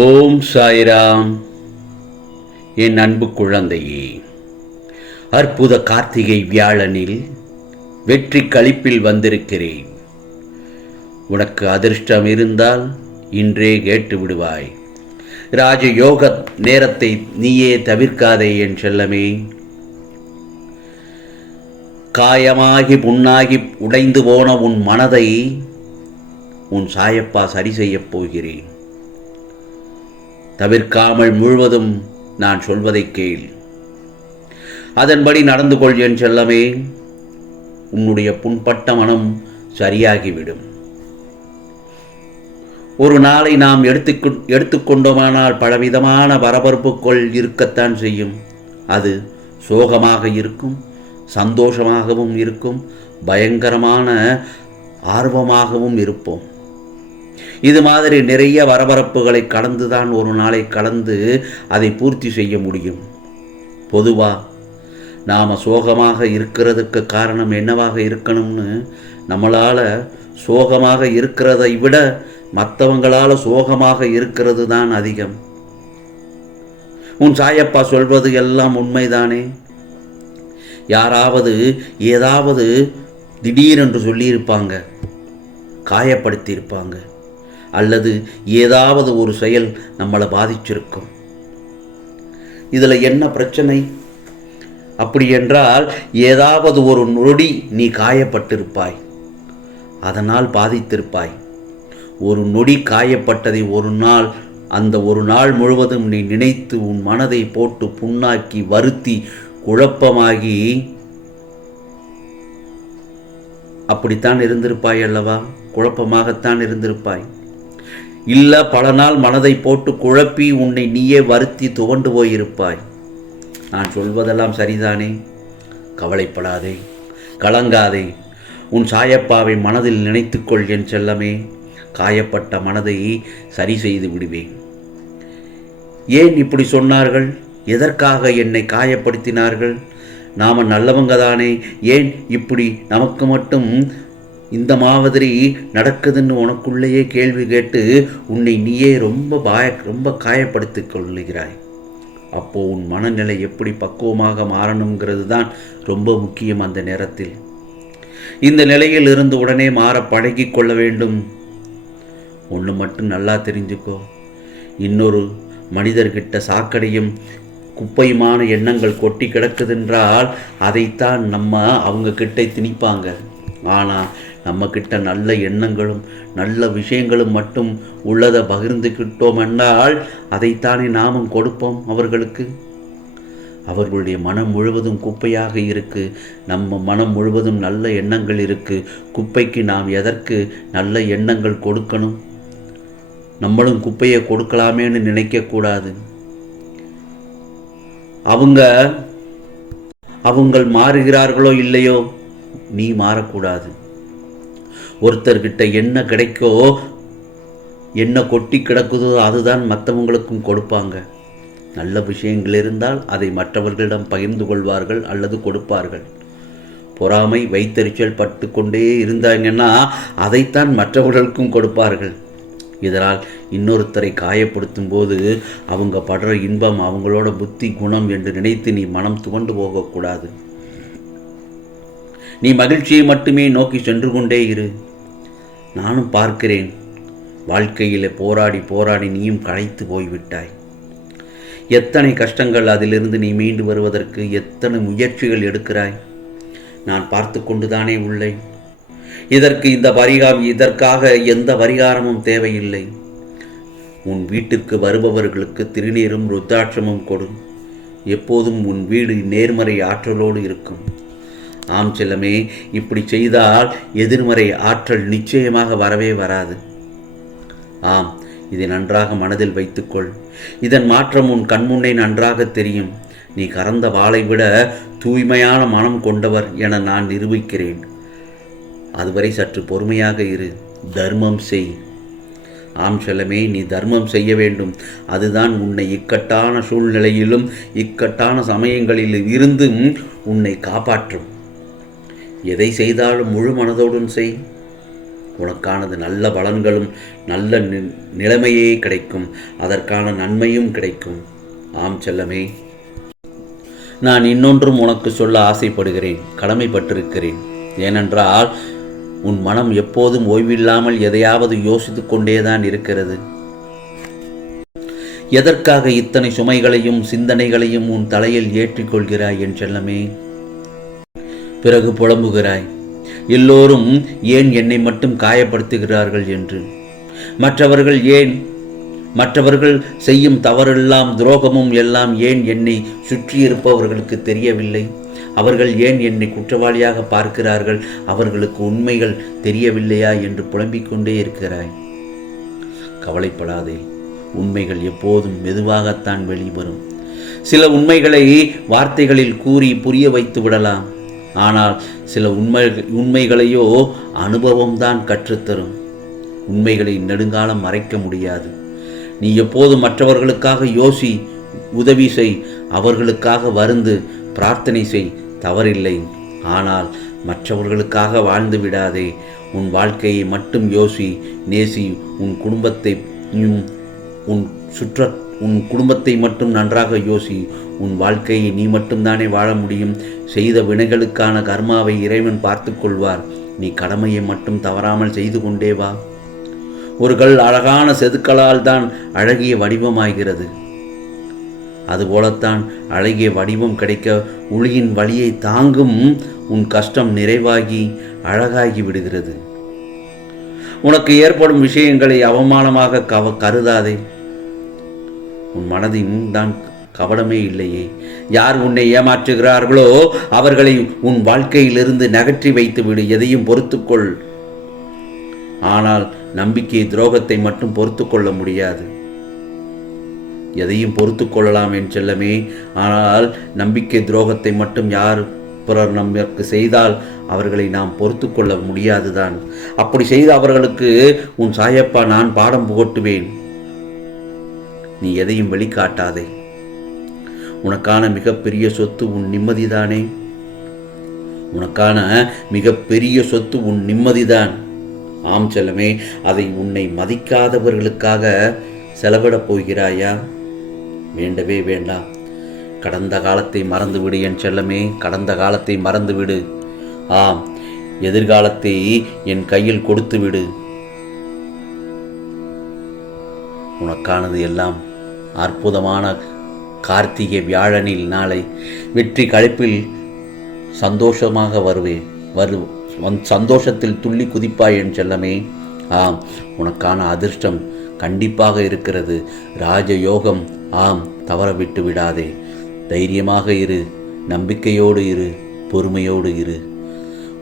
ஓம் சாய்ராம். என் அன்பு குழந்தையே, அற்புத கார்த்திகை வியாழனில் வெற்றி களிப்பில் வந்திருக்கிறேன். உனக்கு அதிர்ஷ்டம் இருந்தால் இன்றே கேட்டு விடுவாய். ராஜயோக நேரத்தை நீயே தவிர்க்காதே என் செல்லமே. காயமாகி புண்ணாகி உடைந்து போன உன் மனதை உன் சாயப்பா சரி செய்யப் போகிறேன். தவிர்க்காமல் முழுவதும் நான் சொல்வதை கேள். அதன்படி நடந்து கொள் என் செல்லமே. உன்னுடைய புண்பட்ட மனம் சரியாகிவிடும். ஒரு நாளை நாம் எடுத்துக்கொண்டோமானால் பலவிதமான பரபரப்புக்குள் இருக்கத்தான் செய்யும். அது சோகமாக இருக்கும், சந்தோஷமாகவும் இருக்கும், பயங்கரமான ஆர்வமாகவும் இருப்போம். இது மாதிரி நிறைய பரபரப்புகளை கடந்துதான் ஒரு நாளை கடந்து அதை பூர்த்தி செய்ய முடியும். பொதுவாக நாம் சோகமாக இருக்கிறதுக்கு காரணம் என்னவாக இருக்கணும்னு, நம்மளால் சோகமாக இருக்கிறதை விட மற்றவங்களால் சோகமாக இருக்கிறது தான் அதிகம். உன் சாயப்பா சொல்வது எல்லாம் உண்மைதானே? யாராவது ஏதாவது திடீரென்று சொல்லியிருப்பாங்க, காயப்படுத்தியிருப்பாங்க, அல்லது ஏதாவது ஒரு செயல் நம்மளை பாதிச்சிருக்கும். இதில் என்ன பிரச்சனை? அப்படி என்றால் ஏதாவது ஒரு நொடி நீ காயப்பட்டிருப்பாய், அதனால் பாதித்திருப்பாய். ஒரு நொடி காயப்பட்டதை அந்த ஒரு நாள் முழுவதும் நீ நினைத்து உன் மனதை போட்டு புண்ணாக்கி வருத்தி குழப்பமாகி அப்படித்தான் இருந்திருப்பாய் அல்லவா? குழப்பமாகத்தான் இருந்திருப்பாய். இல்லை, பல நாள் மனதை போட்டு குழப்பி உன்னை நீயே வருத்தி துவண்டு போயிருப்பாய். நான் சொல்வதெல்லாம் சரிதானே? கவலைப்படாதே, கலங்காதே. உன் சாயப்பாவை மனதில் நினைத்துக்கொள் என் செல்லமே. காயப்பட்ட மனதை சரி செய்து விடுவேன். ஏன் இப்படி சொன்னார்கள்? எதற்காக என்னை காயப்படுத்தினார்கள்? நாம் நல்லவங்க தானே, ஏன் இப்படி நமக்கு மட்டும் இந்த மாதிரி நடக்குதுன்னு உனக்குள்ளேயே கேள்வி கேட்டு உன்னை நீயே ரொம்ப காயப்படுத்திக் கொள்ளுகிறாய். அப்போது உன் மனநிலை எப்படி பக்குவமாக மாறணுங்கிறது தான் ரொம்ப முக்கியம். அந்த நேரத்தில் இந்த நிலையில் இருந்து உடனே மாற பழகி கொள்ள வேண்டும். ஒன்று மட்டும் நல்லா தெரிஞ்சுக்கோ, இன்னொரு மனிதர்கிட்ட சாக்கடையும் குப்பையுமான எண்ணங்கள் கொட்டி கிடக்குதென்றால் அதைத்தான் அவங்க கிட்ட திணிப்பாங்க. ஆனால் நம்மக்கிட்ட நல்ல எண்ணங்களும் நல்ல விஷயங்களும் மட்டும் உள்ளதை பகிர்ந்துக்கிட்டோம் என்றால் அதைத்தானே நாமும் கொடுப்போம் அவர்களுக்கு. அவர்களுடைய மனம் முழுவதும் குப்பையாக இருக்கு, நம்ம மனம் முழுவதும் நல்ல எண்ணங்கள் இருக்கு. குப்பைக்கு நாம் எதற்கு நல்ல எண்ணங்கள் கொடுக்கணும்? நம்மளும் குப்பையை கொடுக்கலாமேன்னு நினைக்கக்கூடாது. அவங்க மாறுகிறார்களோ இல்லையோ, நீ மாறக்கூடாது. ஒருத்தர்கிட்ட என்ன கிடைக்கோ, என்ன கொட்டி கிடக்குதோ அதுதான் மற்றவங்களுக்கும் கொடுப்பாங்க. நல்ல விஷயங்கள் இருந்தால் அதை மற்றவர்களிடம் பகிர்ந்து கொள்வார்கள் அல்லது கொடுப்பார்கள். பொறாமை வைத்தறிச்சல் பட்டு கொண்டே இருந்தாங்கன்னா அதைத்தான் மற்றவர்களுக்கும் கொடுப்பார்கள். இதனால் இன்னொருத்தரை காயப்படுத்தும் போது அவங்க படுற இன்பம் அவங்களோட புத்தி குணம் என்று நினைத்து நீ மனம் துவண்டு போகக்கூடாது. நீ மகிழ்ச்சியை மட்டுமே நோக்கி சென்று கொண்டே இரு. நானும் பார்க்கிறேன், வாழ்க்கையில் போராடி நீயும் களைத்து போய்விட்டாய். எத்தனை கஷ்டங்கள், அதிலிருந்து நீ மீண்டு வருவதற்கு எத்தனை முயற்சிகள் எடுக்கிறாய். நான் பார்த்து கொண்டுதானே உள்ளேன். இதற்காக எந்த பரிகாரமும் தேவையில்லை. உன் வீட்டிற்கு வருபவர்களுக்கு திருநீரும் ருத்ராட்சமும் கொடு. எப்போதும் உன் வீடு நேர்மறை ஆற்றலோடு இருக்கும். ஆம் செல்லமே, இப்படி செய்தால் எதிர்மறை ஆற்றல் நிச்சயமாக வரவே வராது. ஆம், இதை நன்றாக மனதில் வைத்துக்கொள். இதன் மாற்றம் உன் கண்முன்னே நன்றாக தெரியும். நீ கறந்த வாளை விட தூய்மையான மனம் கொண்டவர் என நான் நிரூபிக்கிறேன். அதுவரை சற்று பொறுமையாக இரு. தர்மம் செய். ஆம் செல்லமே, நீ தர்மம் செய்ய வேண்டும். அதுதான் உன்னை இக்கட்டான சூழ்நிலையிலும் இக்கட்டான சமயங்களில் இருந்தும் உன்னை காப்பாற்றும். எதை செய்தாலும் முழு மனதோடும் செய். உனக்கானது நல்ல பலன்களும் நல்ல நிலைமையே கிடைக்கும். அதற்கான நன்மையும் கிடைக்கும். ஆம் செல்லமே, நான் இன்னொன்றும் உனக்கு சொல்ல ஆசைப்படுகிறேன், கடமைப்பட்டிருக்கிறேன். ஏனென்றால் உன் மனம் எப்போதும் ஓய்வில்லாமல் எதையாவது யோசித்து கொண்டேதான் இருக்கிறது. எதற்காக இத்தனை சுமைகளையும் சிந்தனைகளையும் உன் தலையில் ஏற்றிக்கொள்கிறாய் என் செல்லமே? பிறகு புலம்புகிறாய், எல்லோரும் ஏன் என்னை மட்டும் காயப்படுத்துகிறார்கள் என்று. மற்றவர்கள் செய்யும் தவறெல்லாம், துரோகமும் எல்லாம் ஏன் என்னை சுற்றியிருப்பவர்களுக்கு தெரியவில்லை? அவர்கள் ஏன் என்னை குற்றவாளியாக பார்க்கிறார்கள்? அவர்களுக்கு உண்மைகள் தெரியவில்லையா என்று புலம்பிக் கொண்டே இருக்கிறாய். கவலைப்படாதே, உண்மைகள் எப்போதும் மெதுவாகத்தான் வெளிவரும். சில உண்மைகளை வார்த்தைகளில் கூறி புரிய வைத்து விடலாம். ஆனால் சில உண்மைகளையோ அனுபவம்தான் கற்றுத்தரும். உண்மைகளை நெடுங்காலம் மறைக்க முடியாது. நீ எப்போதும் மற்றவர்களுக்காக யோசி, உதவி செய், அவர்களுக்காக வருந்து பிரார்த்தனை செய், தவறில்லை. ஆனால் மற்றவர்களுக்காக வாழ்ந்து விடாதே. உன் வாழ்க்கையை மட்டும் யோசி, நேசி. உன் குடும்பத்தை மட்டும் நன்றாக யோசி. உன் வாழ்க்கையை நீ மட்டும்தானே வாழ முடியும். செய்த வினைகளுக்கான கர்மாவை இறைவன் பார்த்து கொள்வார். நீ கடமையை மட்டும் தவறாமல் செய்து கொண்டே வா. ஒரு கல் அழகான செதுக்களால் தான் அழகிய வடிவமாகிறது. அதுபோலத்தான் அழகிய வடிவம் கிடைக்க ஒளியின் வழியை தாங்கும் உன் கஷ்டம் நிறைவாகி அழகாகி விடுகிறது. உனக்கு ஏற்படும் விஷயங்களை அவமானமாக கருதாதே. உன் மனதின் தான் கவனமே இல்லையே. யார் உன்னை ஏமாற்றுகிறார்களோ அவர்களை உன் வாழ்க்கையிலிருந்து நகற்றி வைத்துவிடு. எதையும் பொறுத்துக்கொள். ஆனால் நம்பிக்கை துரோகத்தை மட்டும் பொறுத்து கொள்ள முடியாது. எதையும் பொறுத்து கொள்ளலாம் என் செல்லமே. ஆனால் நம்பிக்கை துரோகத்தை மட்டும் யார் பிறர் நமக்கு செய்தால் அவர்களை நாம் பொறுத்து கொள்ள முடியாதுதான். அப்படி செய்த அவர்களுக்கு உன் சாயப்பா நான் பாடம் புகட்டுவேன். நீ எதையும் வெளிக்காட்டாதே. உனக்கான மிகப்பெரிய சொத்து உன் நிம்மதிதானே. உனக்கான மிகப்பெரிய சொத்து உன் நிம்மதிதான். ஆம் செல்லமே, அதை உன்னை மதிக்காதவர்களுக்காக செலவிடப் போகிறாயா? வேண்டவே வேண்டாம். கடந்த காலத்தை மறந்துவிடு என் செல்லமே, கடந்த காலத்தை மறந்துவிடு. ஆம், எதிர்காலத்தை என் கையில் கொடுத்துவிடு. உனக்கானது எல்லாம் அற்புதமான கார்த்திகை வியாழனில் நாளை வெற்றி களைப்பில் சந்தோஷமாக சந்தோஷத்தில் துள்ளி குதிப்பாய் என் செல்லமே. ஆம், உனக்கான அதிர்ஷ்டம் கண்டிப்பாக இருக்கிறது. ராஜயோகம். ஆம், தவற விட்டு விடாதே. தைரியமாக இரு, நம்பிக்கையோடு இரு, பொறுமையோடு இரு.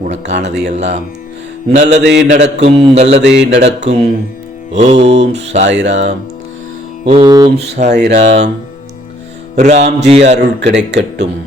உனக்கானது எல்லாம் நல்லதே நடக்கும், நல்லதே நடக்கும். ஓம் சாய்ராம், ஓம் சாய்ராம். ராம்ஜி அருள் கிடைக்கட்டும்.